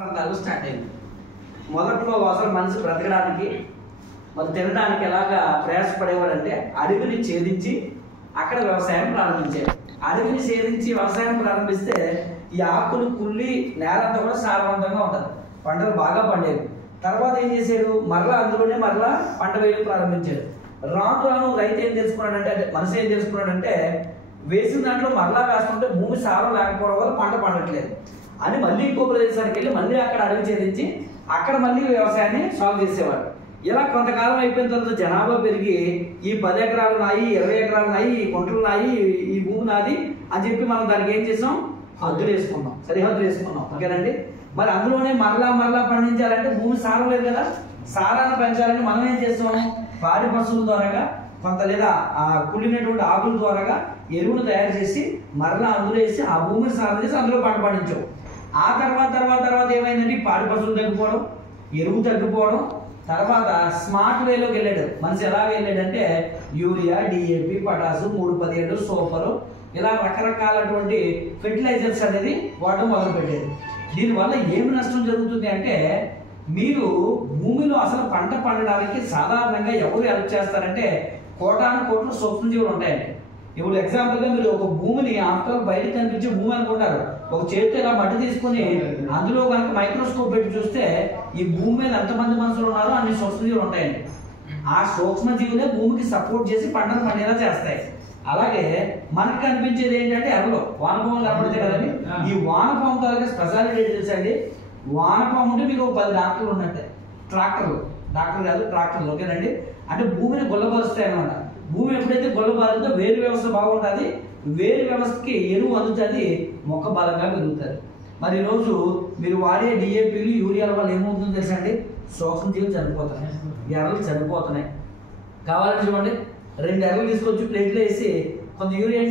Start అయింది. మొదట్లో అసలు మనిషి బ్రతకడానికి మరి తినడానికి ఎలాగా ప్రయాసపడేవాడంటే అడవిని ఛేదించి అక్కడ వ్యవసాయం ప్రారంభించాడు. అడవిని ఛేదించి వ్యవసాయం ప్రారంభిస్తే ఈ ఆకులు కుళ్ళి నేలంతా కూడా సారవంతంగా ఉంటుంది, పంటలు బాగా పండేవి. తర్వాత ఏం చేశాడు, అందులోనే పంట వేయడం ప్రారంభించాడు. రాను రాను రైతు ఏం తెలుసుకున్నాడంటే, మనిషి ఏం తెలుసుకున్నాడంటే, వేసిన దాంట్లో మరలా వేసుకుంటే భూమి సారం లేకపోవడం వల్ల పంట పండట్లేదు అని మళ్ళీ ఇంకో ప్రదేశానికి వెళ్ళి మళ్ళీ అక్కడ అడవి ఛేదించి అక్కడ మళ్ళీ వ్యవసాయాన్ని సాల్వ్ చేసేవాడు. ఇలా కొంతకాలం అయిపోయిన తర్వాత జనాభా పెరిగి ఈ 10 ఎకరాలు నాయి, 20 ఎకరాలు నాయి, ఈ గుంటలు నాయి, ఈ భూమి నాది అని చెప్పి మనం దానికి ఏం చేసాం, హద్దులు వేసుకున్నాం, సరిహద్దులు వేసుకున్నాం. ఓకేనండి. మరి అందులోనే మరలా పండించాలంటే భూమి సారం లేదు కదా, సారాన్ని పెంచాలని మనం ఏం చేస్తాం, పాడి పశువుల ద్వారాగా కొంత లేదా కుళ్ళినటువంటి ఆకుల ద్వారాగా ఎరువును తయారు చేసి అందులో వేసి ఆ భూమిని సారం చేసి అందులో పంట పండించాం. ఆ తర్వాత ఏమైందంటే పాడి పశువులు తగ్గిపోవడం, ఎరువు తగ్గిపోవడం. తర్వాత స్మార్ట్ వేలోకి వెళ్ళాడు మనిషి. ఎలా వెళ్ళాడంటే యూరియా, డిఏపి, పొటాసు, 3-17 సూపరు, ఇలా రకరకాలటువంటి ఫెర్టిలైజర్స్ అనేది వాడడం మొదలు పెట్టారు. దీనివల్ల ఏమి నష్టం జరుగుతుంది అంటే, మీరు భూమిలో అసలు పంట పండడానికి సాధారణంగా ఎవరు హెల్ప్ చేస్తారంటే కోటాను సూక్ష్మజీవులు ఉంటాయండి. ఇప్పుడు ఎగ్జాంపుల్గా మీరు ఒక భూమిని ఆఫ్టర్ బయటకు కనిపించే భూమి అనుకుంటారు, ఒక చేతితో ఇలా మట్టి తీసుకుని అందులో కనుక మైక్రోస్కోప్ పెట్టి చూస్తే ఈ భూమి మీద ఎంతమంది మనుషులు ఉన్నారో అన్ని సూక్ష్మజీవులు ఉంటాయండి. ఆ సూక్ష్మజీవులే భూమికి సపోర్ట్ చేసి పంటను పండేలా చేస్తాయి. అలాగే మనకి కనిపించేది ఏంటంటే ఎర్రలో వానపాములు కనపడతాయి కదండి. ఈ వానపాము తాలూకా స్పెషాలిటీ తెలుసండి. వానపాము ఉంటే మీకు 10 డాక్టర్లు ఉన్నట్టే. డాక్టర్ కాదు, ట్రాక్టర్లు. ఓకేనండి. అంటే భూమిని గుల్లపరుస్తాయి అన్నమాట. భూమి ఎప్పుడైతే గుల్లబారుతుందో వేరు వ్యవస్థ బాగుంటుంది, వేరు వ్యవస్థకి ఎరువు అందుతుంది, మొక్క బలంగా పెరుగుతుంది. మరి ఈరోజు మీరు వాడే డిఏపీలు, యూరియాల వల్ల ఏమవుతుందో తెలుసా అండి, సూక్ష్మజీవులు చనిపోతున్నాయి, ఎర్రలు చనిపోతున్నాయి. కావాలని చూడండి, 2 ఎర్రలు తీసుకొచ్చి ప్లేట్లో వేసి కొంత యూరియా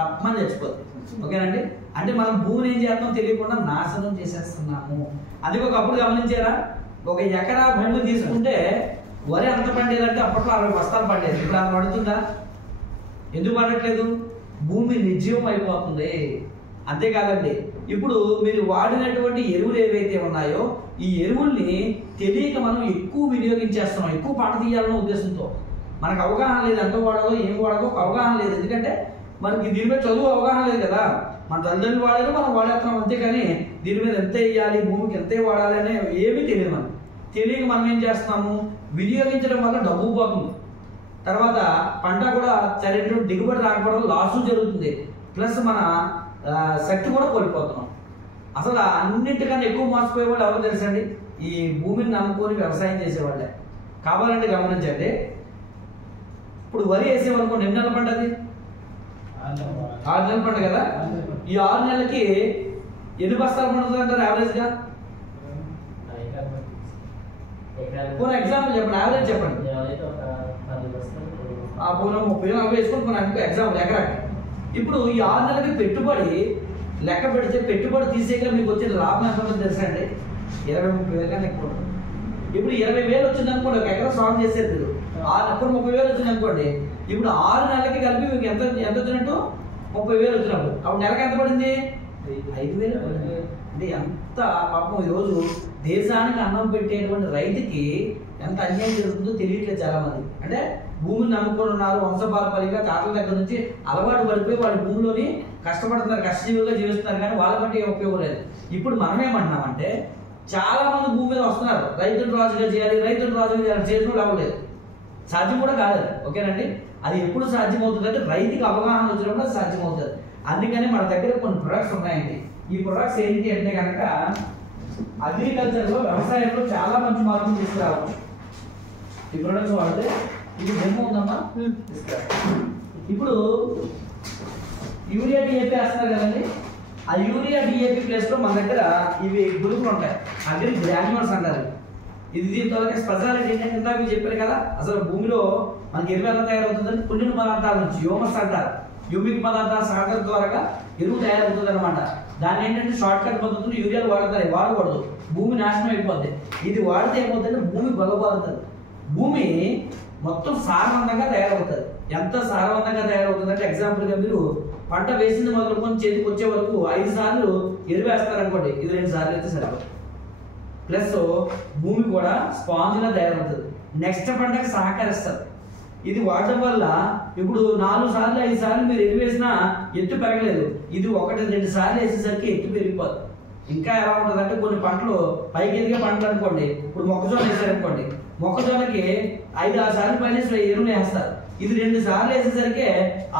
తప్పమని చచ్చిపోతుంది. ఓకేనండి. అంటే మనం భూమిని ఏం చేస్తాం తెలియకుండా నాశనం చేసేస్తున్నాము. అందుకే ఒకప్పుడు గమనించారా, 1 ఎకరా భూమి తీసుకుంటే వరి ఎంత పండేదంటే అప్పట్లో 60 బస్తాలు పండేది. ఇప్పుడు అది పడుతుందా? ఎందుకు పడట్లేదు? భూమి నిర్జీవం అయిపోతుంది. అంతేకాదండి, ఇప్పుడు మీరు వాడినటువంటి ఎరువులు ఏవైతే ఉన్నాయో ఈ ఎరువుల్ని తెలియక మనం ఎక్కువ వినియోగించేస్తున్నాం, ఎక్కువ పంట తీయాలన్న ఉద్దేశంతో. మనకు అవగాహన లేదు, ఎంత వాడాలో ఏం వాడాలో అవగాహన లేదు. ఎందుకంటే మనకి దీని మీద చదువు అవగాహన లేదు కదా. మన తల్లిదండ్రులు వాడారు, మనం వాడేస్తున్నాం. అంతేకాని దీని మీద ఎంత వేయాలి, భూమికి ఎంత వాడాలి అనే ఏమీ తెలియదు. మనం తెలియక మనం ఏం చేస్తున్నాము, వినియోగించడం వల్ల డబ్బు పోతుంది. తర్వాత పంట కూడా సరైనటువంటి దిగుబడి రాకపోవడం, లాసు జరుగుతుంది. ప్లస్ మన శక్తి కూడా కోల్పోతున్నాం. అసలు అన్నింటికన్నా ఎక్కువ మోసపోయే వాళ్ళు ఎవరు తెలుసండి, ఈ భూమిని నమ్ముకొని వ్యవసాయం చేసేవాళ్ళే. కావాలంటే గమనించండి, ఇప్పుడు వరి వేసేవనుకో, ఎన్ని నెలల పంట అది? 6 నెలల పంట కదా. ఈ 6 నెలలకి ఎన్ని బస్తాలు పండుతుంది అంటారు యావరేజ్గా? ఎగ్జాంపుల్ చెప్పండి, యావరేజ్ చెప్పండి. 30-40 వేసుకుంటున్నాను అనుకో ఎగ్జాంపుల్ ఎకరాకి. ఇప్పుడు ఈ 6 నెలలకి పెట్టుబడి లెక్క పెడితే పెట్టుబడి తీసేగా మీకు వచ్చిన లాభం ఎంత ఉంటుందో తెలుసా అండి? 20-30 వేల కన్నా ఎక్కువ. ఇప్పుడు 20,000 వచ్చింది అనుకోండి, ఒక ఎకరా సాల్వ్ చేసేది. అప్పుడు 30,000 వచ్చింది అనుకోండి. ఇప్పుడు 6 నెలలకి కలిపి మీకు ఎంత వచ్చినట్టు? 30,000 వచ్చినప్పుడు అప్పుడు నెలకి ఎంత పడింది? 5,000 పడింది. అంటే ఎంత పాపం. ఈరోజు దేశానికి అన్నం పెట్టేటువంటి రైతుకి ఎంత అన్యాయం జరుగుతుందో తెలియట్లేదు చాలా మంది. అంటే భూమిని నమ్ముకొని ఉన్నారు, వంశపారపరిగా తాతల దగ్గర నుంచి అలవాటు పడిపోయి వాళ్ళు భూమిలోని కష్టపడుతున్నారు, కష్టజీవులుగా జీవిస్తున్నారు. కానీ వాళ్ళ బట్టి ఏం ఉపయోగం లేదు. ఇప్పుడు మనం ఏమంటున్నామంటే, చాలా మంది భూమి మీద వస్తున్నారు, రైతులు రాజుగా చేయాలి, చేసిన వాళ్ళు అవ్వలేదు, సాధ్యం కూడా కాదు. ఓకేనండి. అది ఎప్పుడు సాధ్యమవుతుంది అంటే రైతుకి అవగాహన వచ్చినప్పుడు అది సాధ్యమవుతుంది. అందుకని మన దగ్గర కొన్ని ప్రొడక్ట్స్ ఉన్నాయండి. ఈ ప్రొడక్ట్స్ ఏంటి అంటే కనుక అగ్రికల్చర్లో, వ్యవసాయంలో చాలా మంచి మార్పులు తీసుకురావచ్చు. ఈ ప్రొడక్ట్స్ వాడితే ఇది డెమో ఉందమ్మా. ఇప్పుడు యూరియా, డిఏపి వేస్తున్నారు కదండి. ఆ యూరియా, డిఏపి ప్లేస్లో మన దగ్గర ఇవి గురుకులు ఉంటాయి, అగ్రి గ్రాన్యువల్స్ అంటారు. ఇది దీంతో స్పెషాలిటీ ఏంటంటే ఇందాక మీరు చెప్పారు కదా, అసలు భూమిలో మనకి ఎరువు ఎలా తయారవుతుందని పుణ్య పదార్థాల నుంచి హ్యూమస్ అంటారు, హ్యూమిక్ పదార్థాల సాగర్ ద్వారా ఎరువు తయారవుతుంది అనమాట. దాన్ని ఏంటంటే షార్ట్ కట్ పద్ధతులు యూరియాలు వాడకూడదు, భూమి నాశనం అయిపోద్ది. ఇది వాడితే ఏమవుతుందంటే భూమి గొల్లబారుతుంది, భూమి మొత్తం సారవంతంగా తయారవుతుంది. ఎంత సారవంతంగా తయారవుతుంది అంటే, ఎగ్జాంపుల్గా మీరు పంట వేసింది మొదలుకొని చేతికి వచ్చే వరకు 5 సార్లు ఎరువు వేస్తారనుకోండి, ఇది 2 సార్లు అయితే సరిపోతుంది. ప్లస్ భూమి కూడా స్పాంజ్గా తయారవుతుంది, నెక్స్ట్ పంటకు సహకరిస్తుంది. ఇది వాడటం వల్ల ఇప్పుడు 4 సార్లు 5 సార్లు మీరు ఎరువు వేసినా ఎత్తు పెరగలేదు, ఇది 1-2 సార్లు వేసేసరికి ఎత్తు పెరిగిపోతుంది. ఇంకా ఎలా ఉంటుంది అంటే కొన్ని పంటలు పైకి ఎదిగే పంటలు అనుకోండి, ఇప్పుడు మొక్కజొన్న వేసారనుకోండి, మొక్కజొన్నకి 5-6 సార్లు పైన ఎరువులు వేస్తారు, ఇది 2 సార్లు వేసేసరికి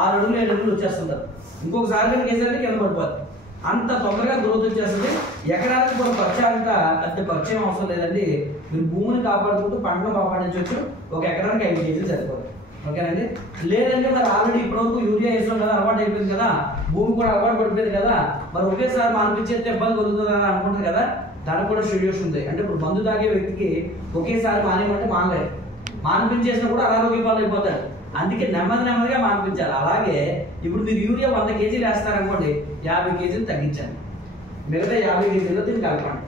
6 అడుగులు 7 అడుగులు వచ్చేస్తుంటారు. ఇంకొకసారి కనుక వేసేసరికి కింద పడిపోతుంది. అంత తొందరగా గ్రోత్ వచ్చేస్తుంది. ఎకరానికి కూడా ఖర్చు అంత పెద్ద ఖర్చు ఏం అవసరం లేదండి. మీరు భూమిని కాపాడుకుంటూ పంటను కాపాడించవచ్చు. ఒక ఎకరానికి 5 కేజీలు సరిపోతుంది. ఓకేనండి. లేదంటే మరి ఆల్రెడీ ఇప్పటివరకు యూరియా వేసాం కదా, అలవాటు అయిపోయింది కదా, భూమి కూడా అలవాటు పడిపోయింది కదా, మరి ఒకేసారి మానిపించేస్తే ఇబ్బంది కలుగుతుంది అని అనుకుంటారు కదా, దానికి కూడా షెడ్యూల్స్ ఉంది. అంటే ఇప్పుడు మందు తాగే వ్యక్తికి ఒకేసారి మానేమంటే మానలేదు, మానిపించేసినా కూడా అనారోగ్య పాలు అయిపోతారు. అందుకే నెమ్మదిగా మానిపించాలి. అలాగే ఇప్పుడు మీరు యూరియా 100 కేజీలు వేస్తారనుకోండి, 50 కేజీలు తగ్గించండి, మిగతా 50 కేజీల్లో దీన్ని కలపండి,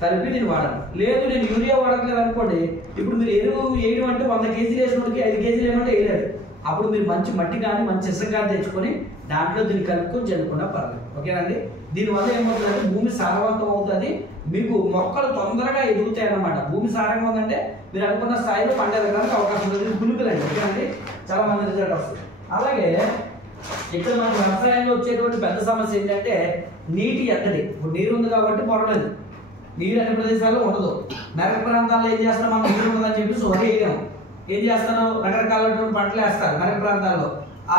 కలిపి దీన్ని వాడండి. లేదు నేను యూరియా వాడట్లేదు అనుకోండి, ఇప్పుడు మీరు ఎరువు వేయడం అంటే 100 కేజీలు వేసినోడికి 5 కేజీలు ఏమంటే వేయలేదు. అప్పుడు మీరు మంచి మట్టి కానీ మంచి ఇసుక కానీ తెచ్చుకొని దాంట్లో దీన్ని కలుపుకొని చల్లుకున్నా పర్లేదు. ఓకేనండి. దీనివల్ల ఏమవుతుందంటే భూమి సారవంతం అవుతుంది, మీకు మొక్కలు తొందరగా ఎదుగుతాయి అన్నమాట. భూమి సారంగా ఉందంటే మీరు అనుకున్న స్థాయిలో పంట ఎదగడానికి అవకాశం ఉంటుంది. గుణుకులండి. ఓకేనండి. చాలా మంది రిజల్ట్ వస్తుంది. అలాగే ఇక్కడ మనకి వ్యవసాయంలో వచ్చేటువంటి పెద్ద సమస్య ఏంటంటే నీటి ఎద్దడి. ఇప్పుడు నీరు ఉంది కాబట్టి పొరలేదు, నీరు అన్ని ప్రదేశాల్లో ఉండదు. నగర ప్రాంతాల్లో ఏం చేస్తాం, మనం నీరు ఉండదని చెప్పి వరి వేయలేము. ఏం చేస్తాను, రకరకాలైనటువంటి పంటలు వేస్తారు నగర ప్రాంతాల్లో,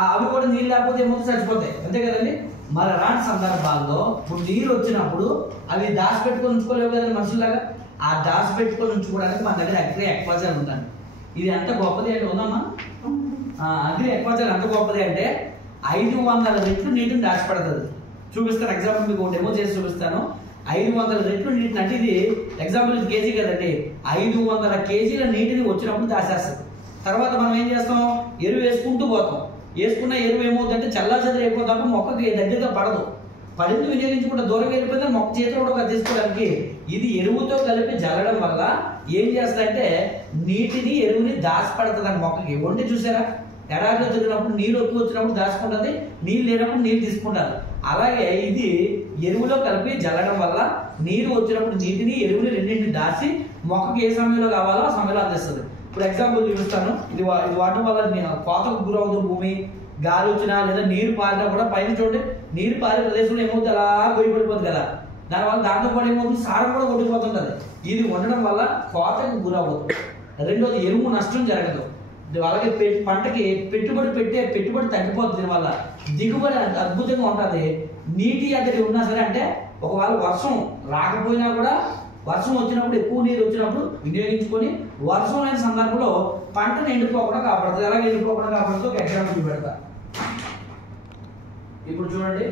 అవి కూడా నీళ్ళు లేకపోతే ఏమవుతుంది, చచ్చిపోతాయి. అంతే కదండి. మరి అలాంటి సందర్భాల్లో ఇప్పుడు నీరు వచ్చినప్పుడు అవి దాచిపెట్టుకొని ఉంచుకోలేవు కదండి మనుషుల్లాగా. ఆ దాచిపెట్టుకొని ఉంచుకోవడానికి మన దగ్గర అగ్రి ఎక్వాజర్ ఉందండి. ఇది ఎంత గొప్పది అంటే ఉందమ్మా, అగ్రి ఎక్వాజర్ ఎంత గొప్పది అంటే 500 రెట్లు నీటిని దాచిపెడుతుంది. చూపిస్తాను ఎగ్జాంపుల్, మీకు డెమో చేసి చూపిస్తాను. 500 రెట్లు నీటిని అంటే ఇది ఎగ్జాంపుల్ ఇది కేజీ కదండి, 500 కేజీల నీటిని వచ్చినప్పుడు దాచేస్తుంది. తర్వాత మనం ఏం చేస్తాం, ఎరువు వేసుకుంటూ పోతాం. వేసుకున్న ఎరువు ఏమవుతుందంటే చల్లా చెదరు అయిపోతాక మొక్కకి దగ్గరగా పడదు, పడింది వినియోగించుకుంటే దూరం వెళ్ళిపోతే మొక్క చేతిలో కూడా తీసుకోవడానికి ఇది ఎరువుతో కలిపి జల్లడం వల్ల ఏం చేస్తుందంటే నీటిని ఎరువుని దాచిపెడుతుంది అని మొక్కకి. వండి చూసారా, ఎడారిలో తిరిగినప్పుడు నీళ్ళు ఎక్కువ వచ్చినప్పుడు దాచుకుంటుంది, నీళ్ళు లేనప్పుడు నీళ్ళు తీసుకుంటారు. అలాగే ఇది ఎరువులో కలిపి జల్లడం వల్ల నీరు వచ్చినప్పుడు నీటిని ఎరువుని రెండింటిని దాచి మొక్కకి ఏ సమయంలో కావాలో ఆ సమయంలో అందిస్తుంది. ఇప్పుడు ఎగ్జాంపుల్ చూపిస్తాను. ఇది వాడటం వల్ల కోతకు గురవుతుంది భూమి, గాలి వచ్చినా లేదా నీరు పారినా కూడా పైన చూడండి, నీరు పారే ప్రదేశంలో ఏమవుతుంది, అలా గొయ్యిపడిపోతుంది కదా, దానివల్ల దాంతో పాటు ఏమవుతుంది, సారం కూడా కొట్టుకుపోతుంటుంది. ఇది ఉండడం వల్ల కోతకు గురవుతుంది. రెండోది ఎరువు నష్టం జరగదు. అలాగే పంటకి పెట్టుబడి తగ్గిపోతుంది. దీనివల్ల దిగుబడి అద్భుతంగా ఉంటుంది. నీటి ఎద్దడి ఉన్నా సరే, అంటే ఒకవేళ వర్షం రాకపోయినా కూడా వర్షం వచ్చినప్పుడు ఎక్కువ నీరు వచ్చినప్పుడు వినియోగించుకొని వర్షం లేని సందర్భంలో పంటను ఎండిపోకుండా కాపాడుతుంది. అలాగే ఎండిపోకుండా కాపాడుతూ ఒక ఎగ్జాంపుల్ పెడతా. ఇప్పుడు చూడండి,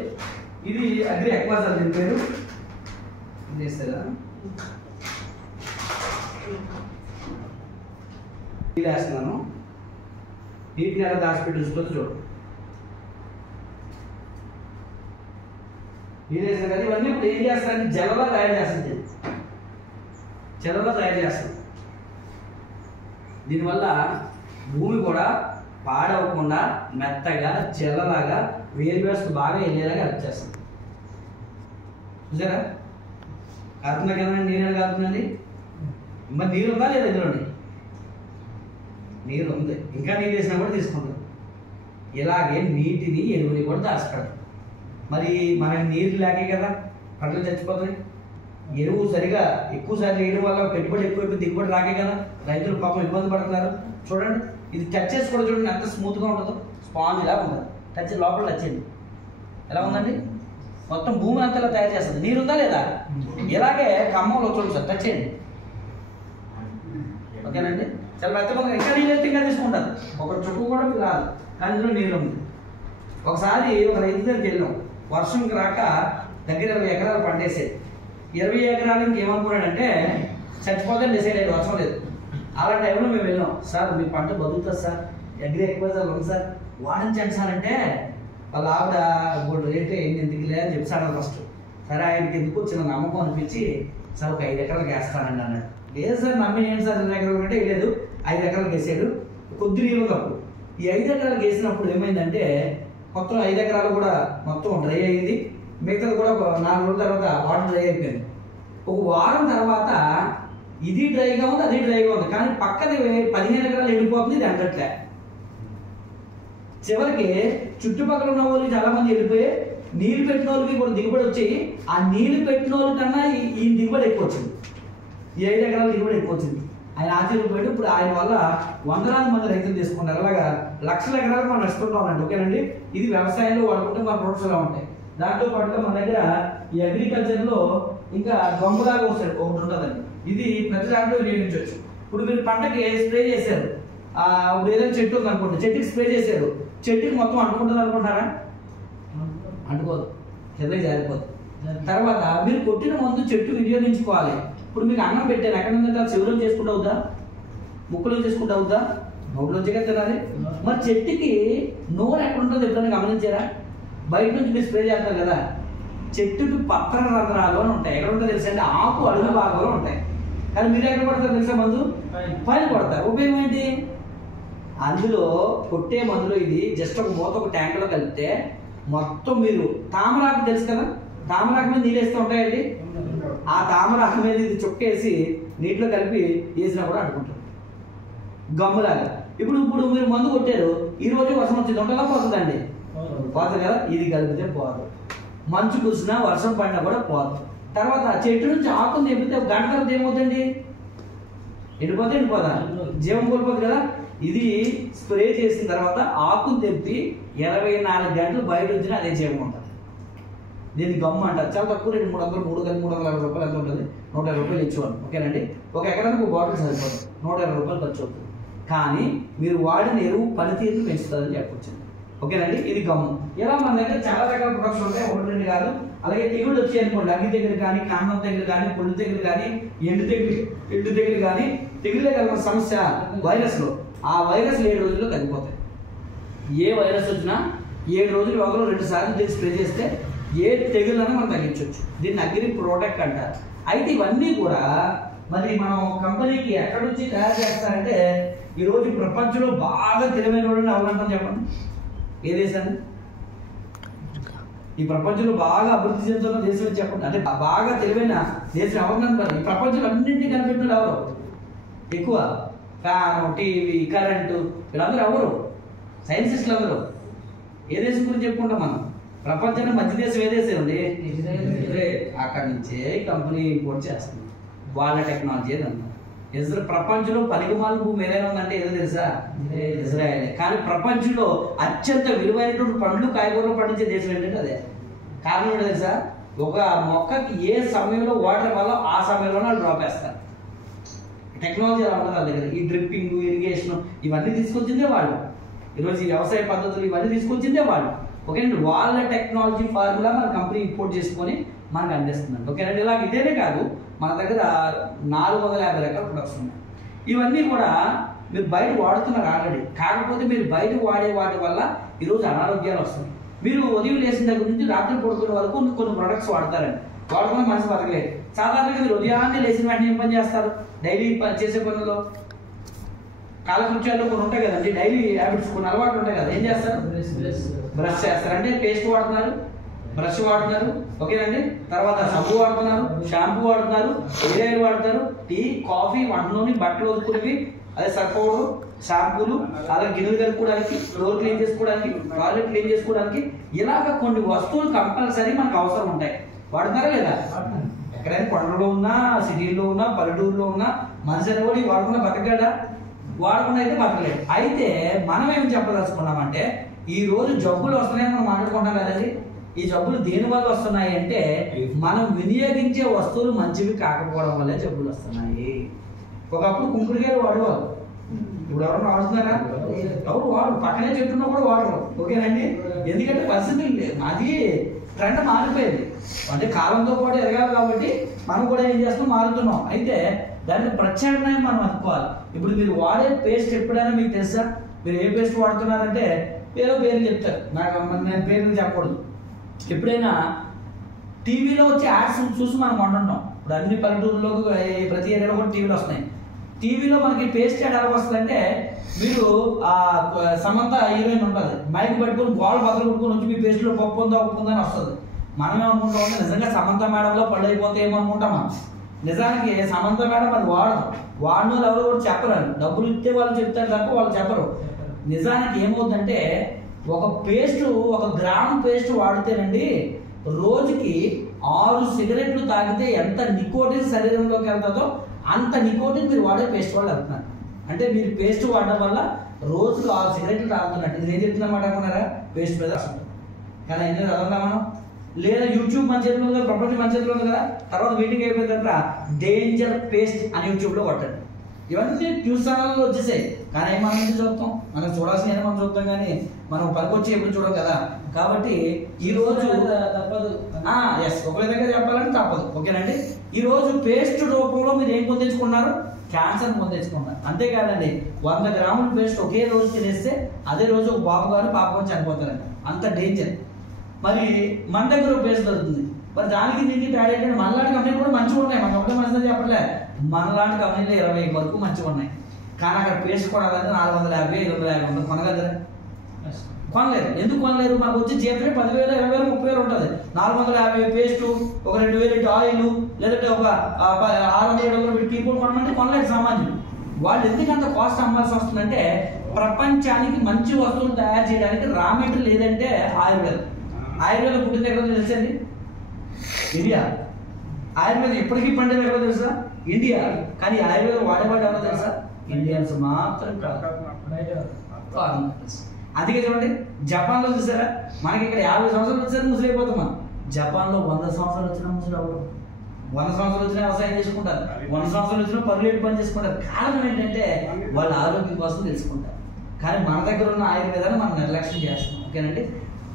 ఇది అగ్రి ఎక్వాజర్, దీని పేరు చేస్తారా, వేస్తున్నాను. నీటిని ఎలా దాచిపెట్టి ఉంచుతుంది చూడండి. నీరు వేసిన కదా, ఇవన్నీ ఇప్పుడు ఏం చేస్తారంటే జలలా తయారు చేస్తుంది, జలలా తయారు చేస్తుంది. దీనివల్ల భూమి కూడా పాడవకుండా మెత్తగా జల్లలాగా వేరు వ్యవస్థ బాగా వెళ్ళేలాగా హెల్ప్ చేస్తుంది. చూసారా, కాకుండా కదా నీరు ఎలా కాతుందండి. మరి నీరు ఉందా లేదా ఇందులోని, నీరు ఉంది, ఇంకా నీరు వేసినా కూడా తీసుకుంటుంది. ఇలాగే నీటిని ఎరువుని కూడా దాచిపెడతాం. మరి మనకి నీరు లేకే కదా పంటలు చచ్చిపోతాయి. ఎరువు సరిగా ఎక్కువ సార్లు వేయడం వల్ల పెట్టుబడి ఎక్కువైపోయి దిగుబడి రాకే కదా రైతులు పాపం ఇబ్బంది పడుతున్నారు. చూడండి, ఇది టచ్ చేసి కూడా చూడండి ఎంత స్మూత్గా ఉంటుందో, స్పాంజ్ ఇలా ఉంటుంది. టచ్ లోపల టచ్ అయింది ఎలా ఉందండి, మొత్తం భూమి అంతలా తయారు చేస్తుంది. నీరు ఉందా లేదా, ఇలాగే ఖమ్మంలో చూడండి సార్, టచ్ చేయండి. ఓకేనండి. చాలా మెత్తగా ఇంకా నీళ్ళు అయితే ఇంకా తీసుకుంటారు, ఒక చుక్కు కూడా రాదు, కానీ ఇందులో నీళ్ళు ఉంది. ఒకసారి ఒక రైతు దగ్గరికి వెళ్ళాం, వర్షం రాక దగ్గర 20 ఎకరాలు పంటేసేది. 20 ఎకరాలకి ఏమనుకున్నాడంటే చచ్చిపోతే డిసైడ్ అయ్యి వర్షం లేదు. అలా టైంలో మేము వెళ్ళాం, సార్ మీ పంట బతుకుతుంది సార్, అగ్రి ఎక్వాజర్ ఉంది సార్, వాడించండి సార్ అంటే వాళ్ళ ఆవిడ ఇప్పుడు రేట్ ఎందుకు లే అని చెప్పాను ఫస్ట్. సరే ఆయనకి ఎందుకు చిన్న నమ్మకం అనిపించి సార్ ఒక 5 ఎకరాలకు వేస్తానండి అన్నాడు. లేదు సార్ నమ్మి ఏంటి సార్ 2 ఎకరాలు అంటే లేదు, 5 ఎకరాలకు వేసాడు. కొద్ది నీళ్ళు ఉన్నప్పుడు ఈ 5 ఎకరాలకు వేసినప్పుడు ఏమైందంటే మొత్తం 5 ఎకరాలు కూడా మొత్తం డ్రై అయింది. మిగతాది కూడా 4 రోజుల తర్వాత వాటర్ డ్రై అయిపోయింది. ఒక వారం తర్వాత ఇది డ్రైగా ఉంది, అది డ్రైగా ఉంది, కానీ పక్కది 15 ఎకరాలు ఎండిపోతుంది, ఇది అంటట్లే. చివరికి చుట్టుపక్కల ఉన్న వాళ్ళకి చాలా మంది వెళ్ళిపోయి నీళ్లు పెట్టిన వాళ్ళకి కూడా దిగుబడి వచ్చాయి. ఆ నీళ్లు పెట్టిన వాళ్ళ కన్నా ఈ దిగుబడి ఎక్కువ వచ్చింది, ఈ 5 ఎకరాల దిగుబడి ఎక్కువ వచ్చింది. ఆయన ఆశ్చర్యపోయాడు. ఇప్పుడు ఆయన వల్ల వందలాది మంది రైతులు తీసుకున్నారు. అలాగా లక్షల ఎకరాలు మనం నష్టపోతామండి. ఓకేనండి, ఇది వ్యవసాయంలో వాడుకుంటే మన ప్రొడక్ట్స్ ఎలా ఉంటాయి. దాంతో పాటుగా మన దగ్గర ఈ అగ్రికల్చర్లో ఇంకా గమ్ములాగా ఒకటి ఉంటుందండి. ఇది ప్రతి దాంట్లో ఉపయోగించవచ్చు. ఇప్పుడు మీరు పంటకి స్ప్రే చేశారు, ఇప్పుడు ఏదైనా చెట్టు ఉంది అనుకోండి, చెట్టుకి స్ప్రే చేశారు, చెట్టుకి మొత్తం అంటుకుంటుంది అనుకుంటారా? అంటుకోదు, కిందకి జారిపోదు. తర్వాత మీరు కొట్టిన మందు చెట్టు వినియోగించుకోవాలి. ఇప్పుడు మీకు అన్నం పెట్టాను, ఎక్కడ ఉంది చెవులో చేసుకుంటూ అవుద్దా, ముక్కులో చేసుకుంటూ అవుద్దా, నోట్లోంచిగా తినాలి. మరి చెట్టుకి నోరు ఎక్కడ ఉంటుందో ఎప్పుడైనా గమనించారా? బయట నుంచి మీరు స్ప్రే చేస్తారు కదా, చెట్టుకి పత్ర రంధ్రాలు అని ఉంటాయి. ఎక్కడ ఉంటుందో తెలుసా అంటే ఆకు అడుగు భాగంలో ఉంటాయి. కానీ మీరు ఎక్కడ పడతారు తెలుసా? మందు పైన పడతారు. ఉపయోగం ఏంటి? అందులో కొట్టే మందులో ఇది జస్ట్ ఒక మూత ఒక ట్యాంకులో కలిపితే మొత్తం మీరు తామరాకు తెలుసు కదా, తామరాకు మీద నీళ్ళు వేస్తూ ఉంటాయండి. ఆ తామరాకు మీద ఇది చుక్కేసి నీటిలో కలిపి వేసినా కూడా అంటుకుంటారు గమ్ములాగా. ఇప్పుడు మీరు మందు కొట్టారు, ఈ రోజు వర్షం వచ్చింది ఉంటుందా? పోతుందండి, పోతుంది కదా. ఇది కలిపితే పోదు, మంచు కురిసినా వర్షం పడినా కూడా పోదు. తర్వాత చెట్టు నుంచి ఆకుని తెప్పితే ఒక గంట తర్వాత ఏమవుతుంది? ఎండిపోదా? జీవం కోల్పోతుంది కదా. ఇది స్ప్రే చేసిన తర్వాత ఆకుని తెప్పి 24 గంటలు బయట ఉంచినా అదే జీవం ఉంటుంది. దీన్ని గమ్ము అంటారు. చాలా తక్కువ రేటు, 360 రూపాయలు ఎంత ఉంటుంది, 120 రూపాయలు ఇచ్చేవాళ్ళు. ఓకేనండి, ఒక ఎకరానికి ఒక బాటిల్ సరిపోతుంది, 120 రూపాయలు ఖర్చు అవుతుంది. కానీ మీరు వాడిన ఎరువు పనితీరుని పెంచుతుందని చెప్పొచ్చు. ఓకేనండి, ఇది గమ్ము. ఇలా మన దగ్గర చాలా రకాల ప్రొడక్ట్స్ ఉంటాయి, 1-2 కాదు. అలాగే తెగుళ్ళు వచ్చాయి అనుకోండి, అగ్గి తెగులు కానీ, కాండం తెగులు కానీ, పొల్లు తెగులు కానీ, ఎండు తెగులు కానీ, తెగులే కలిగిన సమస్య వైరస్లో, ఆ వైరస్ 7 రోజుల్లో తగ్గిపోతాయి. ఏ వైరస్ వచ్చినా 7 రోజులు ఒకరు 2 సార్లు దీన్ని స్ప్రే చేస్తే ఏ తెగుళ్ళని మనం తగ్గించవచ్చు. దీన్ని అగ్రి ప్రోడక్ట్ అంటారు. అయితే ఇవన్నీ కూడా మరి మనం కంపెనీకి ఎక్కడి నుంచి తయారు చేస్తారంటే, ఈరోజు ప్రపంచంలో బాగా తెలివైన వాళ్ళని ఎవరంటాం చెప్పండి? ఏ దేశాన్ని? ఈ ప్రపంచంలో బాగా అభివృద్ధి చెందుతున్న దేశం చెప్పండి. అంటే బాగా తెలివైన దేశం ఎవరినంటారు? ఈ ప్రపంచంలో అన్నింటినీ కనిపెట్టిన ఎవరు ఎక్కువ? ఫ్యాను, టీవీ, కరెంటు, వీళ్ళందరూ ఎవరు? సైంటిస్టులు అందరూ. ఏ దేశం గురించి చెప్పుకుంటాం మనం? ప్రపంచానికి మంచి దేశం ఏ దేశం అండి? అక్కడి నుంచే కంపెనీ ఇంపోర్ట్ చేస్తుంది, వాళ్ళ టెక్నాలజీ ఏదన్నా. ప్రపంచంలో పనికిమాలిన భూమి ఏదైనా ఉందంటే ఏదో తెలుసా? ఇజ్రాయెల్. కానీ ప్రపంచంలో అత్యంత విలువైనటువంటి పండ్లు కాయగూరలు పండించే దేశం ఏంటంటే అదే. కారణం ఏంటో తెలుసా? ఒక మొక్కకి ఏ సమయంలో వాటర్ వల్ల ఆ సమయంలోనే వాళ్ళు డ్రాప్ వేస్తారు. టెక్నాలజీ ఎలా ఉంటుంది వాళ్ళ దగ్గర. ఈ డ్రిప్పింగ్, ఇరిగేషన్ ఇవన్నీ తీసుకొచ్చిందే వాళ్ళు. ఈరోజు ఈ వ్యవసాయ పద్ధతులు ఇవన్నీ తీసుకొచ్చిందే వాళ్ళు. ఓకేనండి, వాళ్ళ టెక్నాలజీ ఫార్ములా మన కంపెనీ ఇంపోర్ట్ చేసుకొని మనకు అందిస్తుందండి. ఓకేనండి, ఇలా ఇదేనే కాదు, మన దగ్గర 450 రకాల ప్రొడక్ట్స్ ఉన్నాయి. ఇవన్నీ కూడా మీరు బయట వాడుతున్నారు ఆల్రెడీ. కాకపోతే మీరు బయట వాడే వాటి వల్ల ఈరోజు అనారోగ్యాలు వస్తాయి. మీరు ఉదయం లేచిన దగ్గర నుంచి రాత్రి పడుకునే వరకు కొన్ని ప్రొడక్ట్స్ వాడతారండి. వాడుకున్న మనసు బతకలేదు. సాధారణంగా మీరు ఉదయాన్నే లేచిన వెంటనే ఏం పని చేస్తారు? డైలీ చేసే పనుల్లో కాలకృత్యాల్లో కొన్ని ఉంటాయి కదండి, డైలీ హ్యాబిట్స్, కొన్ని అలవాట్లు ఉంటాయి కదా. ఏం చేస్తారు? బ్రష్ చేస్తారు. అంటే పేస్ట్ వాడుతున్నారు, బ్రష్ వాడుతున్నారు. ఓకేనండి, తర్వాత సబ్బు వాడుతున్నారు, షాంపూ వాడుతున్నారు, హెయిర్ ఆయిల్ వాడుతారు, టీ, కాఫీ, వంటలోని బట్టలు వదుకునేవి, అదే సర్పౌడర్, షాంపూలు, అలాగే గిన్నెలు కలుపుకోవడానికి, ఫ్లోర్ క్లీన్ చేసుకోవడానికి, టాయిలెట్ క్లీన్ చేసుకోవడానికి, ఇలాగ కొన్ని వస్తువులు కంపల్సరీ మనకు అవసరం ఉంటాయి. వాడుతున్నారా లేదా? ఎక్కడైనా కొండలో ఉన్నా, సిటీల్లో ఉన్నా, పల్లెటూరులో ఉన్నా మనిషి అనేవాడు వాడుకున్న బతకడా? వాడకుండా అయితే బతకలేదు. అయితే మనం ఏం చెప్పదలుచుకున్నామంటే, ఈ రోజు జబ్బులు వస్తున్నాయని మనం మాట్లాడుకుంటాం కదండి. ఈ జబ్బులు దేని వల్ల వస్తున్నాయి అంటే, మనం వినియోగించే వస్తువులు మంచివి కాకపోవడం వల్లే జబ్బులు వస్తున్నాయి. ఒకప్పుడు కుంకుడుకాయలు వాడేవాళ్ళు, ఇప్పుడు ఎవరన్నా వాడుతున్నారా? ఎవరు వాడు, పక్కనే చెట్టున్నా కూడా వాడరు. ఓకేనండి, ఎందుకంటే పరిస్థితులు లేదు, అది ట్రెండ్ మారిపోయింది. అంటే కాలంతో పాటు ఎదగాలి కాబట్టి మనం కూడా ఏం చేస్తున్నాం, మారుతున్నాం. అయితే దానికి ప్రత్యామ్నాయం మనం అనుకోవాలి. ఇప్పుడు మీరు వాడే పేస్ట్ ఎప్పుడైనా మీకు తెలుసా? మీరు ఏ పేస్ట్ వాడుతున్నారంటే ఏదో పేరు చెప్తారు, నేను పేరు చెప్పకూడదు. ఎప్పుడైనా టీవీలో వచ్చే యాడ్స్ చూసి మనం కొంటుంటాం. ఇప్పుడు అన్ని పల్లెటూరులో ప్రతి ఏరియాలో కూడా టీవీలు వస్తున్నాయి. టీవీలో మనకి పేస్ట్ యాడ్ ఎలా వస్తుందంటే, మీరు సమంత హీరోయిన్ ఉంటుంది, మైక్ పట్టుకొని గోడ బద్దలు కొట్టుకొని వచ్చి మీ పేస్ట్లో పప్పు ఉందా ఉప్పు ఉందని వస్తుంది. మనమేమనుకుంటాం అంటే నిజంగా సమంత మేడంలో పళ్ళు అయిపోతే ఏమనుకుంటాం మనం. నిజానికి సమంత మేడం అది వాడదు. వాడిన వాళ్ళు ఎవరు కూడా చెప్పరు. డబ్బులు ఇస్తే వాళ్ళు చెప్తారు తప్ప వాళ్ళు చెప్పరు. నిజానికి ఏమవుతుందంటే ఒక పేస్ట్, 1 గ్రాము పేస్ట్ వాడితేనండి రోజుకి 6 సిగరెట్లు తాగితే ఎంత నికోటిన్ శరీరంలోకి వెళ్తుందో అంత నికోటిన్ మీరు వాడే పేస్ట్ వాళ్ళు వెళ్తున్నారు. అంటే మీరు పేస్ట్ వాడడం వల్ల రోజుకు 6 సిగరెట్లు తాగుతున్నట్టు. ఇది నేను చెప్తున్నమాట అనుకున్నారా? పేస్ట్ మీద కానీ ఎన్ని చదవగా మనం లేదా యూట్యూబ్ మన చేతిలో ఉంది, ప్రపంచం మన చేతిలో ఉంది కదా. తర్వాత మీటింగ్ అయిపోయిన తర్వాత డేంజర్ పేస్ట్ అని యూట్యూబ్లో కొట్టండి. ఇవన్నీ న్యూస్ ఛానల్లో వచ్చేసాయి. కానీ మనం నుంచి చూస్తాం, మనం చూడాల్సిన మనం చూస్తాం కానీ మనం పనికొచ్చి ఎప్పుడు చూడం కదా. కాబట్టి ఈ రోజు తప్పదు. ఒక విధంగా చెప్పాలంటే తప్పదు. ఓకేనండి. ఈ రోజు పేస్ట్ రూపంలో మీరు ఏం పొందించుకున్నారు? క్యాన్సర్ పొందించుకున్నారు. అంతేకాదండి 100 గ్రాముల పేస్ట్ ఒకే రోజు తినేస్తే అదే రోజు ఒక బాబు గారు పాప గారు చనిపోతారండి. అంత డేంజర్. మరి మన దగ్గర పేస్ట్ దొరుకుతుంది. మరి దానికి దీనికి తేడా ఏంటంటే మనలాంటి కంపెనీలు కూడా మంచిగా ఉన్నాయి. మన ఒకటే మంచిదని చెప్పలే, మనలాంటి కంపెనీలు 20 వరకు మంచిగా ఉన్నాయి. కానీ అక్కడ పేస్ట్ కొనాలంటే 450, 550 ఉంటుంది. కొనగలరా? కొనలేరు. ఎందుకు కొనలేరు? మనకు వచ్చే జీతమే 10,000, 20,000, 30,000 ఉంటుంది. 450 పేస్టు, ఒక 2,000 ఆయిల్, లేదంటే ఒక 600-700 పెట్టి టీపోలు కొనమంటే కొనలేరు సామాన్యులు. వాళ్ళు ఎందుకంత కాస్ట్ అమ్మాల్సి వస్తుందంటే ప్రపంచానికి మంచి వస్తువులు తయారు చేయడానికి రా మెటీరియల్ ఏదంటే ఆయుర్వేదం. ఆయుర్వేదం పుట్టిన ఎక్కడో తెలుసండి? ఇండియా. ఆయుర్వేదం ఇప్పటికీ పండిన ఎక్కడో తెలుసా? ఇండియా. కానీ ఆయుర్వేదం వాడేవాడు ఎవరో తెలుసా? ఇండియన్స్ మాత్రం కాదు, ఫారినర్స్. అందుకే చూడండి జపాన్లో చూసారా, మనకి ఇక్కడ 50 సంవత్సరాలు వచ్చారు ముసలి అయిపోతాం. మనం జపాన్లో 100 సంవత్సరాలు వచ్చినా ముసలి అవ్వడం. 100 సంవత్సరాలు వచ్చినా వ్యవసాయం చేసుకుంటారు, 100 సంవత్సరాలు వచ్చినా పర్లేట్ పని చేసుకుంటారు. కారణం ఏంటంటే వాళ్ళ ఆరోగ్యం కోసం తెలుసుకుంటారు. కానీ మన దగ్గర ఉన్న ఆయుర్వేదాన్ని మనం నిర్లక్ష్యం చేస్తున్నాం. ఓకేనండి.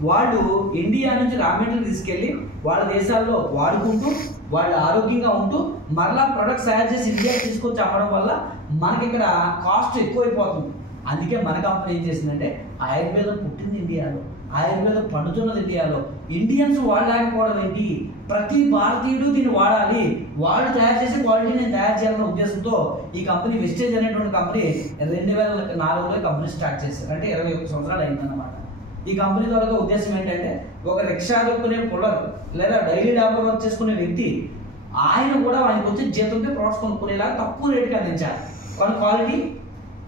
వాళ్ళు ఇండియా నుంచి రా మెటీరియల్ తీసుకెళ్ళి వాళ్ళ దేశాల్లో వాడుకుంటూ వాళ్ళు ఆరోగ్యంగా ఉంటూ మరలా ప్రొడక్ట్స్ తయారు చేసి ఇండియాకి తీసుకొచ్చి అమ్మడం వల్ల మనకి ఇక్కడ కాస్ట్ ఎక్కువైపోతుంది. అందుకే మన కంపెనీ ఏం చేసిందంటే ఆయుర్వేదం పుట్టింది ఇండియాలో, ఆయుర్వేదం పండుతున్నది ఇండియాలో. ఇండియన్స్ వాడలేకపోవడం ఏంటి? ప్రతి భారతీయుడు దీన్ని వాడాలి, వాళ్ళు తయారు చేసే క్వాలిటీ నేను తయారు చేయాలన్న ఉద్దేశంతో ఈ కంపెనీ వెస్టేజ్ అనేటువంటి కంపెనీ 2004లో కంపెనీ స్టార్ట్ చేశారు. అంటే 21 సంవత్సరాలు అయిందన్నమాట. ఈ కంపెనీ ద్వారా ఉద్దేశం ఏంటంటే ఒక రిక్షా దొక్కునే పుల్లర్ లేదా డైలీ లేబర్ వర్క్ చేసుకునే వ్యక్తి ఆయన కూడా ఆయనకు వచ్చే జీతంతో ప్రొడక్ట్స్ కొనుక్కునేలా తక్కువ రేటుకి అందించాలి. వాళ్ళ క్వాలిటీ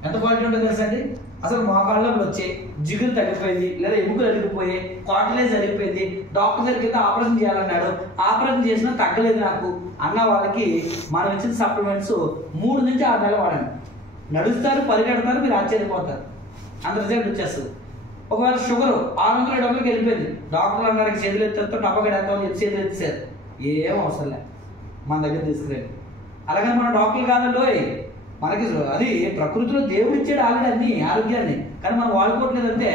ఎంత క్వాలిటీ ఉంటుందో తెలుసండి? అసలు మోకాళ్ళలో వచ్చే జిగురు తగ్గిపోయింది, లేదా ఎముకలు అరిగిపోయి, కాటలేజ్ అరిగిపోయింది, డాక్టర్ దగ్గరికి అయితే ఆపరేషన్ చేయాలన్నాడు, ఆపరేషన్ చేసినా తగ్గలేదు నాకు అన్న వాళ్ళకి మనం ఇచ్చిన సప్లిమెంట్స్ 3 నుంచి 6 నెలలు వాడండి. నడుస్తారు, పరిగెడతారు, మీరు ఆశ్చర్యపోతారు, అంత రిజల్ట్ వచ్చేస్తుంది. ఒకవేళ షుగర్ 600 వెళ్ళిపోయింది, డాక్టర్లు అన్నారు చేతులు ఎత్తే డబ్బగడేస్తామని చెప్పి చేతులు ఎత్తేసారు. ఏం అవసరం లేదు, మన దగ్గర తీసుకురండి. అలాగని మన డాక్టర్లు కాదండి, మనకి అది ప్రకృతిలో దేవుడు ఇచ్చాడు ఆల్రెడీ అన్ని ఆరోగ్యాన్ని. కానీ మనం వాడుకోవట్లేదంటే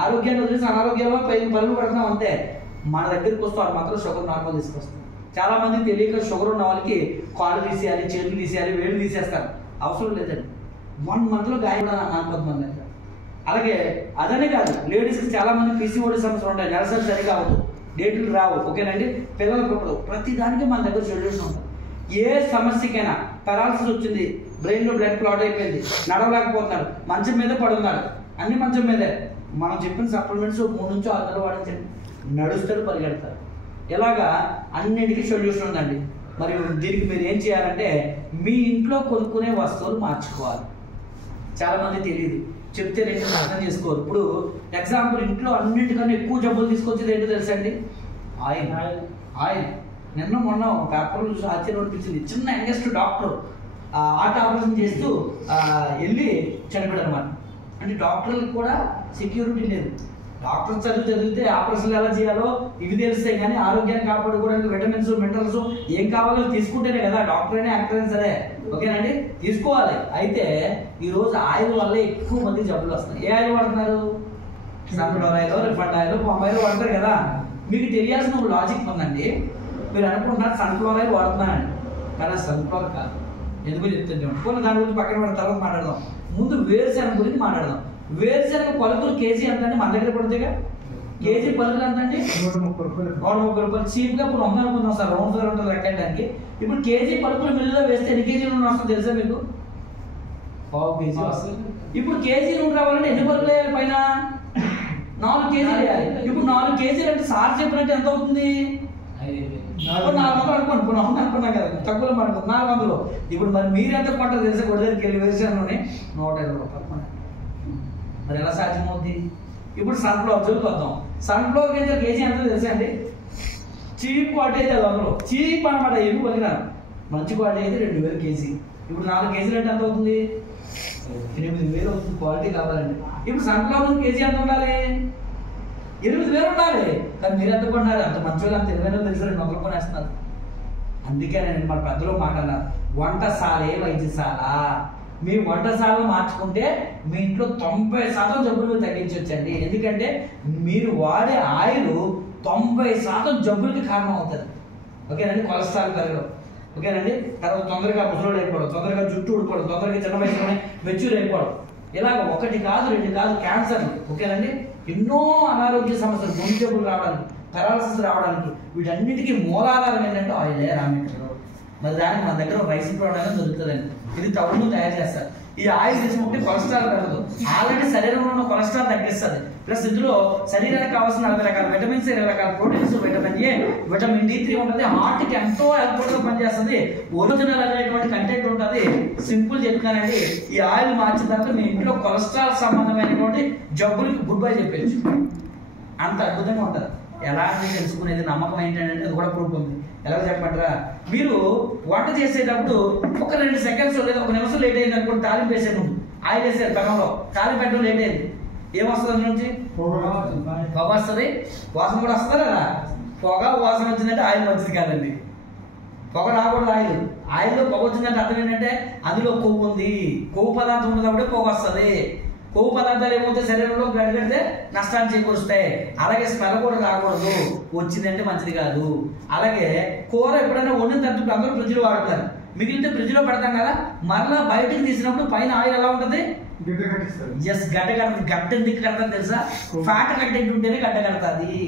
ఆరోగ్యాన్ని వదిలేసి అనారోగ్యంలో పరుగులు పడుతున్నాం అంతే. మన దగ్గరికి వస్తే వాళ్ళు మాత్రం షుగర్ నార్మల్ తీసుకొస్తాం. చాలా మంది తెలియక షుగర్ ఉన్న వాళ్ళకి కాళ్ళు తీసేయాలి, చేతులు తీసేయాలి, వేలు తీసేస్తారు. అవసరం లేదండి. 1 monthలో గాయం అనుకుంటున్నాం. అలాగే అదనే కాదు, లేడీస్కి చాలా మంది PCOD సమస్యలు ఉంటాయి, నెలసరి సరిగా అవ్వదు, డేట్లు రావు. ఓకేనండి. పిల్లలకు ప్రతి దానికి మన దగ్గర సొల్యూషన్ ఉంటుంది. ఏ సమస్యకైనా పెరాలసిస్ వచ్చింది, బ్రెయిన్లో బ్లడ్ క్లాట్ అయిపోయింది, నడవలేకపోతున్నాడు, మంచం మీద పడున్నాడు, అన్ని మంచం మీదే, మనం చెప్పిన సప్లిమెంట్స్ 3 నుంచి 6 నెలలు వాడించండి, నడుస్తాడు, పరిగెడతారు. ఇలాగా అన్నింటికీ సొల్యూషన్ ఉందండి. మరి దీనికి మీరు ఏం చేయాలంటే మీ ఇంట్లో కొనుక్కునే వస్తువులు మార్చుకోవాలి. చాలా మంది తెలియదు, చెప్తే రెండు అర్థం చేసుకోరు. ఇప్పుడు ఎగ్జాంపుల్ ఇంట్లో అన్నింటికన్నా ఎక్కువ జబ్బులు తీసుకొచ్చేది ఏంటో తెలుసా అండి? ఆయిల్. ఆయిల్ నిన్న మొన్న పేపర్లు చూసి ఆశ్చర్యం అనిపించింది. చిన్న యంగెస్ట్ డాక్టర్ హార్ట్ ఆపరేషన్ చేస్తూ వెళ్ళి చనిపోయాడు అనమాట. అంటే డాక్టర్లకు కూడా సెక్యూరిటీ లేదు. డాక్టర్ చదివితే ఆపరేషన్లు ఎలా చేయాలో ఇవి తెలుస్తాయి, కానీ ఆరోగ్యాన్ని కాపాడుకోవడానికి విటమిన్స్, మినరల్స్ ఏం కావాలో తీసుకుంటేనే కదా డాక్టర్ అయినా యాక్టర్ అయినా సరే. ఓకేనండి, తీసుకోవాలి. అయితే ఈరోజు ఆయిల్ వల్ల ఎక్కువ మంది జబ్బులు వస్తున్నాయి. ఏ ఆయిల్ వాడుతున్నారు? Sunflower oil, refined oil, palm oil వాడతారు కదా. మీకు తెలియాల్సిన ఒక లాజిక్ ఉందండి. మీరు అనుకుంటున్నారు సన్ఫ్లవర్ ఆయిల్ వాడుతున్నానండి, కానీ సన్ఫ్లవర్ కాదు. ఎందుకు చెప్తుంటాం, కొన్ని దాని గురించి పక్కన పడిన తర్వాత మాట్లాడదాం. ముందు వేరుశెనగ గురించి మాట్లాడదాం. వేరుశెనగ పలుకులు కేజీ ఎంత అండి? మన దగ్గర పడితేగా కేజీ పలుకులు ఎంత అండి? 130 రూపాయలు. చీప్గా ఇప్పుడు 100 అనుకుందాం సార్, రౌండ్ ఫిగర్ ఉంటుంది లెక్కడానికి. ఇప్పుడు కేజీ పలుకులు మిల్లులో వేస్తే ఎన్ని కేజీ నూనె వస్తుంది తెలుసా మీకు? 1/2 కేజీ వస్తుంది. ఇప్పుడు కేజీ నూనె రావాలంటే ఎన్ని పలుకులు వేయాలి? పైన 4 కేజీలు వేయాలి. ఇప్పుడు 4 కేజీలు అంటే సార్ చెప్పినట్టు ఎంత అవుతుంది? 400 అనుకున్నాం అనుకున్నాం కదా, తక్కువలో పడుతుంది 400. ఇప్పుడు మరి మీరు ఎంత కొంటారు తెలుసా? గుడి దగ్గరికి వెళ్ళి వేసానుని 120 రూపాయలు కొన్నాను. మరి ఎలా సాధ్యమవుద్ది? ఇప్పుడు సన్ఫ్లవర్ జోలికి వద్దాం. సన్ఫ్లవర్ గింజలు కేజీ ఎంత తెలుసా అండి? చీప్ క్వాలిటీ అయితే 100, చీప్ అనమాట, ఎక్కువ పనికిరాను. మంచి క్వాలిటీ అయితే 2000 కేజీ. ఇప్పుడు 4 కేజీలు అంటే ఎంత అవుతుంది? 8000 అవుతుంది. క్వాలిటీ కావాలండి. ఇప్పుడు సన్ఫ్లవర్ కేజీ ఎంత ఉండాలి? 8000 ఉండాలి. కానీ మీరు ఎంత కొన్నారు? అంత మంచి వాళ్ళు, అంత 20,000 తెలిసి 200 కొనేస్తున్నారు. అందుకే నేను మన పెద్దలు మాట అన్నారు, వంటశాలే వైద్యశాల. మీ వంటశాలను మార్చుకుంటే మీ ఇంట్లో 90% జబ్బులు తగ్గించవచ్చండి. ఎందుకంటే మీరు వాడే ఆయిల్ 90% జబ్బులకి కారణం అవుతుంది. ఓకేనండి? కొలెస్ట్రాల్ పెరగడం, ఓకేనండి, తర్వాత తొందరగా ముసలోడు అయిపోవడం, తొందరగా జుట్టు ఊడిపోవడం, తొందరగా చిన్న వయసులోనే మెచ్యూర్ అయిపోవడం, ఇలాగ 1 కాదు 2 కాదు క్యాన్సర్, ఓకేనండి, ఎన్నో అనారోగ్య సమస్యలు, గుండె జబ్బులు రావడానికి, పెరాలసిస్ రావడానికి, వీటన్నిటికీ మూలాధారం ఏంటంటే ఆయిలే రామేశ్వరరావు. మరి దానికి మన దగ్గర రైస్ ప్రోడక్ట్ దొరుకుతుందండి. ఇది తవుడును తయారు చేస్తారు. ఈ ఆయిల్ తీసుకుంటే కొలెస్ట్రాల్ పెరగదు, ఆల్రెడీ శరీరంలో ఉన్న కొలెస్ట్రాల్ తగ్గిస్తుంది. ప్లస్ ఇందులో శరీరానికి కావాల్సిన 40 రకాల విటమిన్స్, 20 రకాల proteins, vitamin A, vitamin D3 ఉంటుంది. హార్ట్కి ఎంతో హెల్ప్ఫుల్గా పనిచేస్తుంది. ఒరిజినల్ అనేటువంటి కంటెంట్ ఉంటుంది. సింపుల్ చెప్తానండి, ఈ ఆయిల్ మార్చిన తర్వాత మీ ఇంట్లో కొలెస్ట్రాల్ సంబంధమైనటువంటి జబ్బులకి గుడ్ బై చెప్పేచ్చు. అంత అద్భుతంగా ఉంటుంది. ఎలా అని తెలుసుకునేది నమ్మకం ఏంటంటే అది కూడా ప్రూఫ్ ఉంది. ఎలా చెప్పంటారా? మీరు వంట చేసేటప్పుడు ఒక 2 సెకండ్స్ లేదా 1 నిమిషం లేట్ అయింది అనుకోండి, తాలింపు వేసే ముందు ఆయిల్ వేసారు పెనంలో, తాలింపు పెట్టడం లేట్ అయింది, ఏమొస్తుంది అందులో నుంచి? పొగ వస్తుంది, వాసన కూడా వస్తుంది కదా. పొగ వాసన వచ్చిందంటే ఆయిల్ మంచిది కాదండి. పొగ రాకూడదు. ఆయిల్లో పొగ వచ్చిందంటే అర్థం ఏంటంటే అందులో కొవ్వు ఉంది. కొవ్వు పదార్థం ఉన్నప్పుడే పొగ వస్తుంది. కొవ్వు పదార్థాలు ఏమవుతాయి? శరీరంలో గడిగడితే నష్టాన్ని చేకూరుస్తాయి. అలాగే స్మెల్ కూడా రాకూడదు, వచ్చిందంటే మంచిది కాదు. అలాగే కూర ఎప్పుడైనా వండిన తర్వాత అందరూ ఫ్రిడ్జ్లో వాడతారు, మిగిలితే ఫ్రిడ్జ్లో పెడతాం కదా, మరలా బయటకు తీసినప్పుడు పైన ఆయిల్ ఎలా ఉంటుంది? ఎస్, గడ్డ కడుతుంది. గడ్డ ఎందుకు కడతాను తెలుసా? ఫ్యాట్ కంటెంట్ ఉంటేనే గడ్డ కడుతుంది.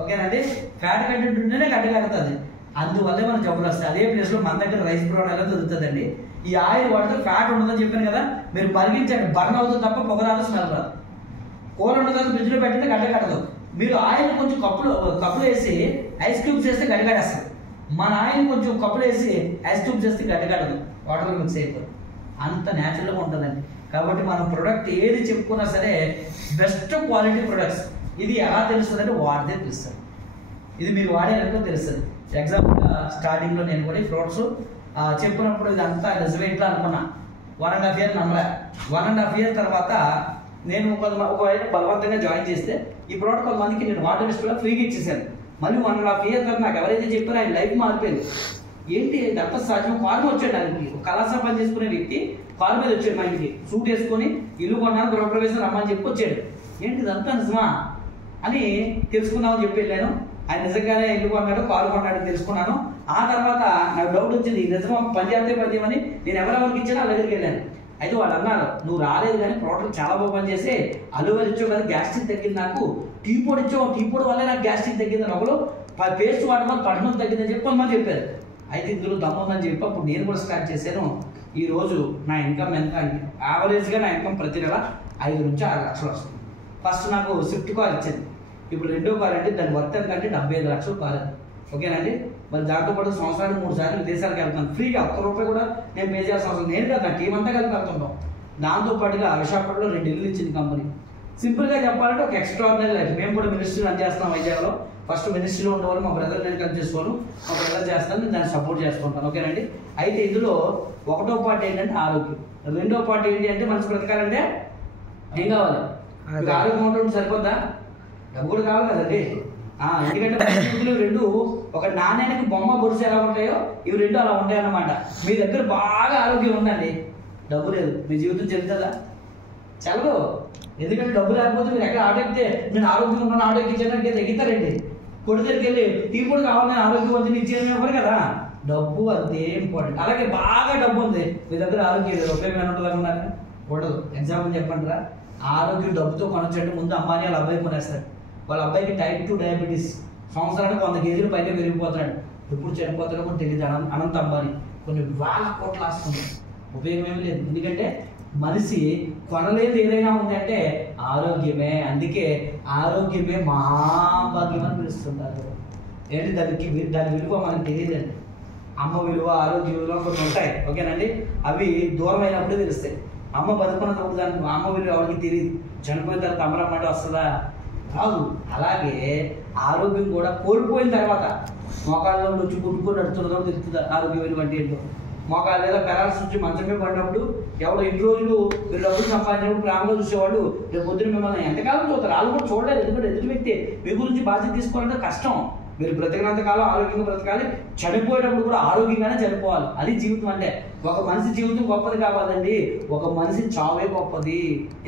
ఓకేనండి? ఫ్యాట్ కంటెంట్ ఉంటేనే గడ్డ కడుతుంది. అందువల్లే మన జబ్బులు వస్తాయి. అదే ప్లేస్లో మన దగ్గర రైస్ బ్రౌన్ ఎలా దొరుకుతుందండి. ఈ ఆయిల్ వాడితే ఫ్యాట్ ఉండదని చెప్పాను కదా, మీరు మరిగించండి, బర్న్ అవుతుంది తప్ప పొగ రాదు, స్మెల్ రాదు. కూర ఉండదు, ఫ్రిడ్జ్లో పెట్టితే గడ్డ కట్టదు. మీరు ఆయిల్ కొంచెం కప్పులు వేసి ఐస్ క్యూబ్స్ వేస్తే గడ్డగడేస్తారు. మన ఆయిల్ కొంచెం కప్పులు వేసి ఐస్ క్యూబ్స్ వేస్తే గడ్డగడదు, వాటర్లో మిక్స్ అయిపోతుంది. అంత న్యాచురల్గా ఉంటుందండి. కాబట్టి మనం ప్రొడక్ట్ ఏది చెప్పుకున్నా సరే బెస్ట్ క్వాలిటీ ప్రొడక్ట్స్. ఇది ఎలా తెలుస్తుంది అంటే వాడితే తెలుస్తుంది. ఇది మీరు వాడేందుకు తెలుస్తుంది. ఎగ్జాంపుల్గా స్టార్టింగ్లో నేను కూడా ఫ్రూట్స్ చెప్పినప్పుడు ఇదంతా నిజమే ఇట్లా అనుకున్నా. 1.5 year నమ్మలే. 1.5 year తర్వాత నేను ఒక బలవంతంగా జాయిన్ చేస్తే ఈ ప్రోడక్ట్ కొంతమందికి నేను వాటర్ లిస్టులో ఫ్రీగా ఇచ్చేసాను. మళ్ళీ 1.5 year తర్వాత నాకు ఎవరైతే చెప్పారో ఆయన లైఫ్ మారిపోయింది. ఏంటి గత సాధ్యం? కారు వచ్చాడు ఆయనకి, ఒక కళాశా పని చేసుకునే వ్యక్తి కారు మీద వచ్చాడు మా ఇంటికి, సూట్ వేసుకొని ఇల్లు కొన్నాను, గృహప్రవేశం రమ్మని చెప్పి వచ్చాడు. ఏంటి ఇదంతా నిజమా అని తెలుసుకుందామని చెప్పి వెళ్ళాను. ఆయన నిజంగానే ఇల్లు కొన్నాడు, కారు కొన్నాడు తెలుసుకున్నాను. ఆ తర్వాత నాకు డౌట్ వచ్చింది, నిజమా పని చేస్తే పని చేయమని. నేను ఎవరెవరికి ఇచ్చానో వాళ్ళ దగ్గరికి వెళ్ళాను. అయితే వాళ్ళు అన్నారు, నువ్వు రాలేదు కానీ ప్రోడక్ట్ చాలా బాగా పని చేసి అలోవెరా ఇచ్చావు కదా, గ్యాస్ట్రిక్ తగ్గింది, నాకు టీ పొడి ఇచ్చావు, టీ పొడి వల్ల నాకు గ్యాస్ట్రిక్ తగ్గింది, ఒకరు పేస్ట్ వాడడం వల్ల పడడం తగ్గిందని చెప్పి కొంతమంది చెప్పారు. అయితే ఇందులో దమ్ముందని చెప్పి అప్పుడు నేను కూడా స్టార్ట్ చేశాను. ఈరోజు నా ఇన్కమ్ ఎంత అంటే యావరేజ్గా నా ఇన్కమ్ ప్రతి నెల 5 నుంచి 6 లక్షలు వస్తుంది. ఫస్ట్ నాకు స్విఫ్ట్ కార్ ఇచ్చింది. ఇప్పుడు రెండో కార్ అంటే దాని వర్త్ ఎంత అంటే 75 లక్షలు కార్ అది. ఓకేనండి? మరి దాంతోపాటు సంవత్సరానికి 3 సార్లు విదేశాలకు వెళ్తాను ఫ్రీగా, ₹1 కూడా నేను పే చేయాల్సిన అవసరం. నేను కదా నా టీం అంతా కలిపి వెళ్తుంటాం. దాంతోపాటుగా విశాఖపట్నంలో 2 ఇల్లు ఇచ్చింది కంపెనీ. సింపుల్గా చెప్పాలంటే ఒక ఎక్స్ట్రాడినరీ లైఫ్. మేము కూడా మినిస్ట్రీ రన్ చేస్తాం వైజాగ్లో. ఫస్ట్ మినిస్ట్రీలో ఉండేవాళ్ళు మా బ్రదర్, నేను కలిసి చేసుకోను, మా బ్రదర్ చేస్తాను, నేను దాన్ని సపోర్ట్ చేసుకుంటాను. ఓకేనండి? అయితే ఇందులో ఒకటో పార్ట్ ఏంటంటే ఆరోగ్యం, రెండో పార్ట్ ఏంటి అంటే మనిషి బ్రతకాలంటే ఏం కావాలి? ఆరోగ్యం ఉంటుంది సరిపోద్దా? డబ్బు కూడా కావాలి కదండి. ఎందుకంటే జీవితంలో 2 ఒక నాణ్యానికి బొమ్మ బొరుసు ఎలా ఉంటాయో ఇవి 2 అలా ఉంటాయి అన్నమాట. మీ దగ్గర బాగా ఆరోగ్యం ఉందండి, డబ్బు లేదు, మీ జీవితం చెల్లుతుందా? చల్లదు. ఎందుకంటే డబ్బు లేకపోతే మీరు ఎక్కడ ఆటో ఎక్కితే నేను ఆరోగ్యం ఉన్నాను, ఆటో ఎక్కించడానికి ఎగుతారండి. కొడు దగ్గరికి వెళ్ళి టీ కూడా కావాలని ఆరోగ్యవంతుని ఇచ్చేది ఎవరు కదా. డబ్బు అంతే ఇంపార్టెంట్. అలాగే బాగా డబ్బు ఉంది, మీ దగ్గర ఆరోగ్యం లేదు, ఉపయోగం ఏమంటుంది అనుకున్నారా? ఉండదు. ఎగ్జాంపుల్ చెప్పండిరా, ఆరోగ్యం డబ్బుతో కొనొచ్చంటే ముందు అమ్మాని వాళ్ళ అబ్బాయి కొనేస్తారు. వాళ్ళ అబ్బాయికి type 2 డయాబెటీస్, సంవత్సరానికి 100 కేజీలు పైన పెరిగిపోతున్నాడు. ఎప్పుడు చనిపోతాడో కూడా తెలియదు. అనంత అంబానీ కొన్ని వేల కోట్లు ఆస్తుంది, ఉపయోగం ఏమీ లేదు. ఎందుకంటే మనిషి కొనలేదు ఏదైనా ఉందంటే ఆరోగ్యమే. అందుకే ఆరోగ్యమే మహాభాగ్యం అని పిలుస్తుంటారు. ఏంటి దాని విలువ మనకు తెలియదండి. అమ్మ విలువ, ఆరోగ్య విలువ కొన్ని ఉంటాయి, ఓకేనండి. అవి దూరం అయినప్పుడే తెలుస్తాయి. అమ్మ బతుకున్నప్పుడు దానికి అమ్మ విలువ ఎవరికి తెలియదు. చనిపోయిన తర్వాత అమ్మరమ్మంటే వస్తుందా? రాదు. అలాగే ఆరోగ్యం కూడా కోల్పోయిన తర్వాత మోకాళ్ళలో నుంచి కుట్టుకొని నడుతున్నదో తెలుస్తుంది ఆరోగ్యం విలువ అంటే ఏంటో. మోకాళ్ళ లేదా పెరాల్సి నుంచి మంచం మీద పడినప్పుడు ఎవరో ఇన్ని రోజులు మీరు డబ్బులు సంపాదించినప్పుడు ప్రేమగా చూసేవాళ్ళు రేపు పొద్దున మిమ్మల్ని ఎంతకాలం చూస్తారు. వాళ్ళు కూడా చూడలేదు, ఎందుకంటే ఎదుటి వ్యక్తి మీ గురించి బాధ్యత తీసుకోవాలంటే కష్టం. మీరు బ్రతికినంత కాలం ఆరోగ్యంగా బ్రతకాలి, చనిపోయేటప్పుడు కూడా ఆరోగ్యంగానే చనిపోవాలి. అది జీవితం అంటే. ఒక మనిషి జీవితం గొప్పది కావాలండి, ఒక మనిషి చావే గొప్పది.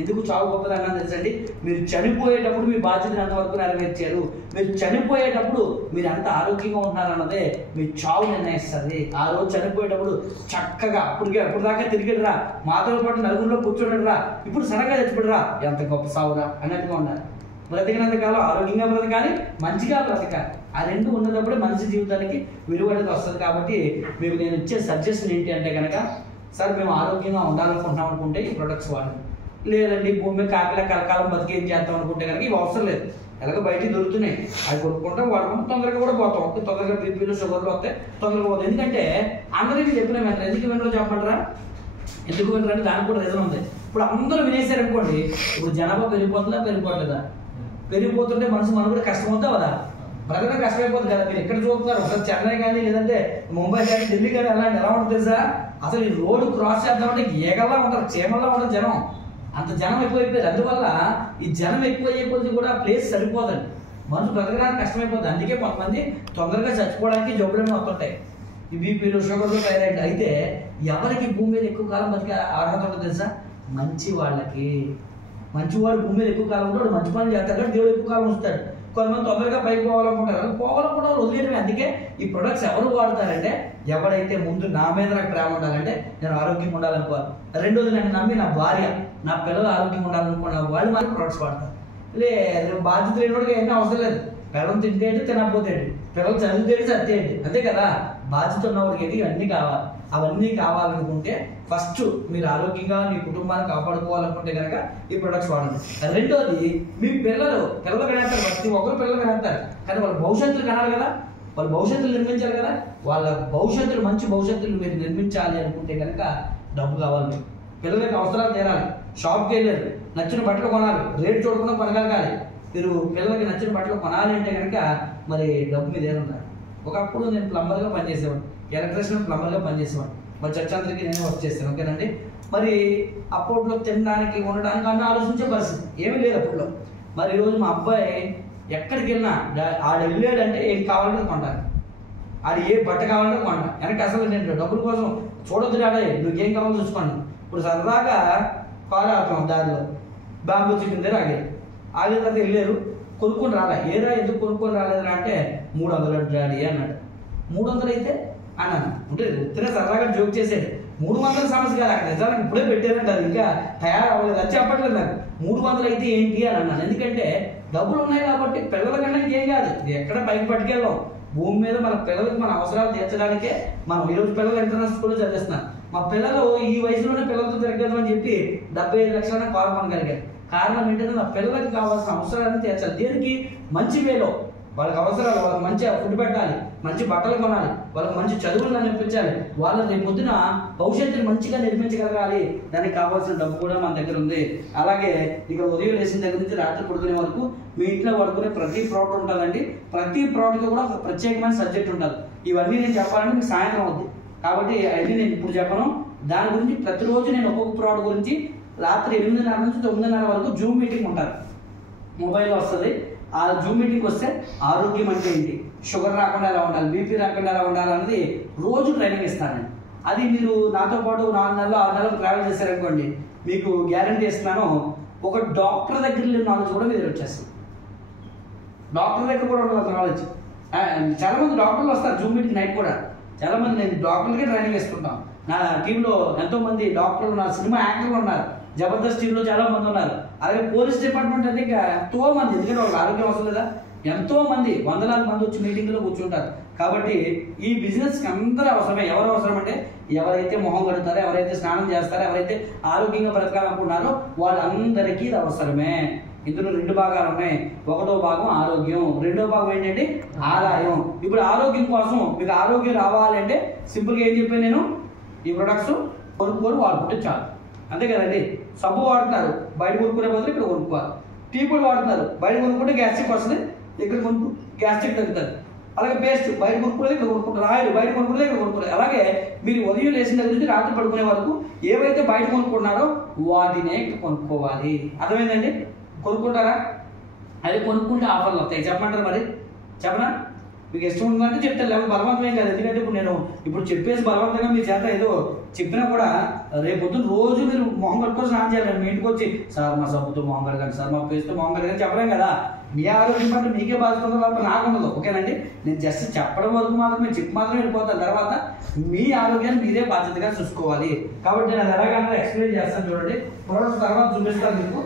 ఎందుకు చావు గొప్పది అన్నది తెలుసండి? మీరు చనిపోయేటప్పుడు మీ బాధ్యతను ఎంతవరకు నెరవేర్చారు, మీరు చనిపోయేటప్పుడు మీరు ఎంత ఆరోగ్యంగా ఉంటున్నారన్నదే మీ చావు నిర్ణయిస్తుంది. ఆ రోజు చనిపోయేటప్పుడు చక్కగా అప్పుడు దాకా తిరిగిడరా, మాతో పాటు నలుగురిలో కూర్చోడరా, ఇప్పుడు సడన్గా చచ్చిపోడరా, ఎంత గొప్ప సావురా అన్నట్టుగా ఉండాలి. బ్రతికినంత కాలం ఆరోగ్యంగా బ్రతకాలి, మంచిగా బ్రతకాలి. ఆ రెండు ఉన్నప్పుడే మనిషి జీవితానికి విలువ అనేది వస్తుంది. కాబట్టి మీకు నేను ఇచ్చే సజెషన్ ఏంటి అంటే కనుక, సార్ మేము ఆరోగ్యంగా ఉండాలనుకుంటున్నాం అనుకుంటే ఈ ప్రొడక్ట్స్ వాడండి. లేదండి భూమి మీద కాకిలా కలకాలం బతికి ఏం చేద్దాం అనుకుంటే కనుక ఇవి అవసరం లేదు. ఎలాగో బయటికి దొరుకుతున్నాయి, అవి కొనుక్కుంటాం, వాడుకుంటాం, తొందరగా కూడా పోతాం. తొందరగా బీపీలు షుగర్లు వస్తాయి, తొందరగా పోతాయి. ఎందుకంటే అందరికీ చెప్పిన వెంటనే ఎందుకు వినరో చెప్పంటారా? ఎందుకు వినరంటే దానికి కూడా రీజన్ ఉంది. ఇప్పుడు అందరూ వినేశారు అనుకోండి, ఇప్పుడు జనాభా పెరిగిపోతుందా పెరిగిపోతుందా? పెరిగిపోతుంటే మన కూడా కష్టం అవుతా కదా, బ్రతకడం కష్టమైపోతుంది కదా. మీరు ఎక్కడ చూస్తున్నారు, ఒకసారి చెన్నై కానీ లేదంటే ముంబై కానీ ఢిల్లీ కానీ అలాంటి ఎలా ఉంటుంది తెలుసా? అసలు ఈ రోడ్డు క్రాస్ చేద్దామంటే ఏగల్లా ఉంటారు, చీమల్లా ఉంటారు జనం. అంత జనం ఎక్కువైపోయారు. అందువల్ల ఈ జనం ఎక్కువైపోతే కూడా ప్లేస్ సరిపోదండి, మనుషులు బ్రతకడానికి కష్టమైపోతుంది. అందుకే కొంతమంది తొందరగా చచ్చిపోవడానికి జబ్బులన్నీ వస్తుంటాయి, ఈ బీపీలు, షుగర్లు, థైరాయిడ్. అయితే ఎవరికి భూమి మీద ఎక్కువ కాలం బతికే అర్హత ఉంటుంది తెలుసా? మంచి వాళ్ళకి. మంచివాడు భూమి మీద ఎక్కువ కాలం ఉంటాడు, మంచి పనులు చేస్తాడు కాబట్టి దేవుడు ఎక్కువ కాలం ఉంచుతాడు. కొంతమంది తొందరగా పైకి పోవాలనుకుంటారు, పోవాలనుకుంటే వదిలేయడమే. అందుకే ఈ ప్రొడక్ట్స్ ఎవరు వాడతారంటే, ఎవరైతే ముందు నా మీద నాకు ప్రేమ ఉండాలంటే నేను ఆరోగ్యంగా ఉండాలనుకోవాలి, రెండోది నన్ను నమ్మి నా భార్య, నా పిల్లలు ఆరోగ్యంగా ఉండాలనుకున్న వాళ్ళు మాత్రం ప్రొడక్ట్స్ వాడతారు. బాధ్యత లేనివాడికి ఏమీ అవసరం లేదు. పిల్లలు తింటేంటి, తినకపోతేంటి, పిల్లలు చదివితేంటి, చదివేంటి, అంతే కదా. బాధ్యత ఉన్నవాడికి ఏంటి, ఇవన్నీ కావాలి. అవన్నీ కావాలనుకుంటే ఫస్ట్ మీరు ఆరోగ్యంగా మీ కుటుంబాన్ని కాపాడుకోవాలనుకుంటే కనుక ఈ ప్రొడక్ట్స్ వాడండి. రెండోది, మీ పిల్లలు కనేస్తారు, ప్రతి ఒక్కరు పిల్లలు కనేస్తారు, కానీ వాళ్ళ భవిష్యత్తులు కనాలి కదా, వాళ్ళ భవిష్యత్తులు నిర్మించాలి కదా. వాళ్ళ భవిష్యత్తులు మంచి భవిష్యత్తులు మీరు నిర్మించాలి అనుకుంటే కనుక డబ్బు కావాలి. మీకు పిల్లలకి అవసరాలు తీరాలి, షాప్కి వెళ్ళారు, నచ్చిన బట్టలు కొనాలి, రేటు చూడకుండా కొనగలగాలి. మీరు పిల్లలకి నచ్చిన బట్టలు కొనాలి అంటే కనుక మరి డబ్బు మీద ఏముండాలి. ఒకప్పుడు నేను ప్లంబర్గా పనిచేసేవాడు, ఎలక్ట్రీషియన్ ప్లంబర్గా పనిచేసేవాడు. మరి చర్చందరికి నేను వర్క్ చేస్తాను, ఓకేనండి. మరి అప్పట్లో తినడానికి ఉండడానికి అన్న ఆలోచించే పరిస్థితి ఏమీ లేదు అప్పట్లో. మరి ఈరోజు మా అబ్బాయి ఎక్కడికి వెళ్ళినా ఆడు వెళ్ళాడంటే ఏం కావాలంటే కొంటాను, ఆడు ఏ బట్ట కావాలంటే కొంటా. వెనక అసలు నేను డబ్బుల కోసం చూడొద్దు డాడే, నువ్వేం కావాలో చూసుకోండి. ఇప్పుడు సరదాగా కారు ఆపుతాం, దారిలో బాంబు చికెన్ దగ్గర ఆగారు. ఆగిన తర్వాత వెళ్ళారు, కొనుక్కొని రాలే. ఏరా ఎందుకు కొనుక్కొని రాలేదురా అంటే 300 డాడీ అన్నాడు. 300 అయితే అన్నాను. అంటే ఉత్తరే సరదాగా జోక్ చేసాడు. 300 సమస్య కాదు, అక్కడ నిజానికి ఇప్పుడే పెట్టారంటారు, ఇంకా తయారవ్వలేదు, అది చెప్పట్లేదు నాకు. 300 అయితే ఏంటి అని అన్నాను. ఎందుకంటే డబ్బులు ఉన్నాయి కాబట్టి పిల్లల కన్నా ఇంకేం కాదు, ఎక్కడ పైకి పట్టుకెళ్ళాం. భూమి మీద మన పిల్లలకి మన అవసరాలు తీర్చడానికే మనం ఈరోజు పిల్లలు ఇంటర్నేషనల్ స్కూల్లో చదివిస్తున్నాం. మా పిల్లలు ఈ వయసులోనే పిల్లలతో తిరగదని చెప్పి 75 లక్షలైనా కారు కొనగలిగారు. కారణం ఏంటంటే నా పిల్లలకి కావాల్సిన అవసరాలను తీర్చాలి. దేనికి? మంచి వేలో వాళ్ళకి అవసరాలు, వాళ్ళకి మంచి ఫుడ్ పెట్టాలి, మంచి బట్టలు కొనాలి, వాళ్ళకి మంచి చదువులు నేర్పించాలి, వాళ్ళ రేపు పొద్దున భవిష్యత్తుని మంచిగా నిర్మించగలగాలి. దానికి కావాల్సిన డబ్బు కూడా మన దగ్గర ఉంది. అలాగే ఇక ఉదయం లేచిన దగ్గర నుంచి రాత్రి పడుకునే వరకు మీ ఇంట్లో పడుకునే ప్రతి ప్రోడక్ట్ ఉంటుందండి. ప్రతి ప్రోడక్ట్ కూడా ఒక ప్రత్యేకమైన సబ్జెక్ట్ ఉంటుంది. ఇవన్నీ నేను చెప్పాలంటే మీకు సాయంత్రం అవుతుంది, కాబట్టి అవన్నీ నేను ఇప్పుడు చెప్పను. దాని గురించి ప్రతిరోజు నేను ఒక్కొక్క ప్రోడక్ట్ గురించి రాత్రి 8:30 నుంచి 9:30 వరకు జూమ్ మీటింగ్ ఉంటారు, మొబైల్లో వస్తుంది. ఆ జూమ్ మీటింగ్కి వస్తే ఆరోగ్యం అంటే ఏంటి, షుగర్ రాకుండా ఎలా ఉండాలి, బీపీ రాకుండా ఎలా ఉండాలి అన్నది రోజు ట్రైనింగ్ ఇస్తానండి. అది మీరు నాతో పాటు 4 నెలలు 6 నెలలు ట్రావెల్ చేశారనుకోండి, మీకు గ్యారంటీ ఇస్తున్నాను, ఒక డాక్టర్ దగ్గర లేని నాలెడ్జ్ కూడా మీరు వచ్చేస్తుంది. డాక్టర్ దగ్గర కూడా ఉండదు నాలెడ్జ్. చాలా మంది డాక్టర్లు వస్తారు జూమ్ మీటింగ్ నైట్ కూడా. చాలా మంది నేను డాక్టర్లకే ట్రైనింగ్ ఇస్తుంటాను. నా టీంలో ఎంతో మంది డాక్టర్లు ఉన్నారు, సినిమా యాక్టర్లు ఉన్నారు, జబర్దస్త్ టీంలో చాలా మంది ఉన్నారు. అలాగే పోలీస్ డిపార్ట్మెంట్ అంటే ఇంకా ఎంతో మంది, ఎందుకంటే వాళ్ళకి ఆరోగ్యం అవసరం లేదా, ఎంతో మంది వందలాది మంది వచ్చి మీటింగ్లో కూర్చుంటారు. కాబట్టి ఈ బిజినెస్కి అందరూ అవసరమే. ఎవరు అవసరం అంటే ఎవరైతే మొహం కడుతారో, ఎవరైతే స్నానం చేస్తారో, ఎవరైతే ఆరోగ్యంగా బ్రతకాలనుకుంటున్నారో వాళ్ళందరికీ ఇది అవసరమే. ఇందులో 2 భాగాలు ఉన్నాయి. ఒకటో భాగం ఆరోగ్యం, రెండో భాగం ఏంటంటే ఆదాయం. ఇప్పుడు ఆరోగ్యం కోసం మీకు ఆరోగ్యం రావాలి అంటే సింపుల్గా ఏం చెప్పాను నేను, ఈ ప్రొడక్ట్స్ కొనుక్కొని వాడుకుంటే చాలు, అంతే కదండి. సబ్బు వాడుతున్నారు, బయట కొనుక్కునే బదులు ఇక్కడ కొనుక్కోవాలి. టీ పొడి వాడుతున్నారు, బయట కొనుక్కుంటే గ్యాస్ట్రిక్ వస్తుంది, ఇక్కడ కొనుక్కు గ్యాస్ట్రిక్ తగ్గుతుంది. అలాగే పేస్ట్ బయట కొనుక్కునేది ఇక్కడ కొనుక్కుంటారు, ఆయిల్ బయట కొనుక్కునేది ఇక్కడ కొనుక్కుంటారు. అలాగే మీరు ఉదయం లేచిన దగ్గర నుంచి రాత్రి పడుకునే వరకు ఏవైతే బయట కొనుక్కుంటున్నారో వాటినే ఇక్కడ కొనుక్కోవాలి. అర్థమైందండి? కొనుక్కుంటారా? అది కొనుక్కుంటే ఆఫర్లు వస్తాయి. చెప్పమంటారు మరి? చెప్పనా? మీకు ఇష్టం ఉందంటే చెప్తాను, లేకపోతే బలవంతమేం కాదు. ఎందుకంటే ఇప్పుడు చెప్పేసి బలవంతంగా మీ చేత ఏదో చెప్పినా కూడా రేపు పొద్దున్న రోజు మీరు మొహం కట్టుకొని స్నానం చేయాలి. మీ ఇంటికి వచ్చి సార్ మా సబ్బుతో మొహం కడగండి, సార్ మా పేస్తో మొహం కడగని చెప్పలేం కదా. మీ ఆరోగ్యం పట్ల మీకే బాధ్యత ఉందో తప్ప నాకు ఉండదు. ఓకేనండి? నేను జస్ట్ చెప్పడం వరకు మాత్రమే చెప్పి మాత్రమే వెళ్ళిపోతాను. తర్వాత మీ ఆరోగ్యాన్ని మీరే బాధ్యతగా చూసుకోవాలి. కాబట్టి నేను అది ఎలాగంటే ఎక్స్ప్లెయిన్ చేస్తాను చూడండి. ప్రొడక్ట్స్ తర్వాత చూపిస్తాను మీకు.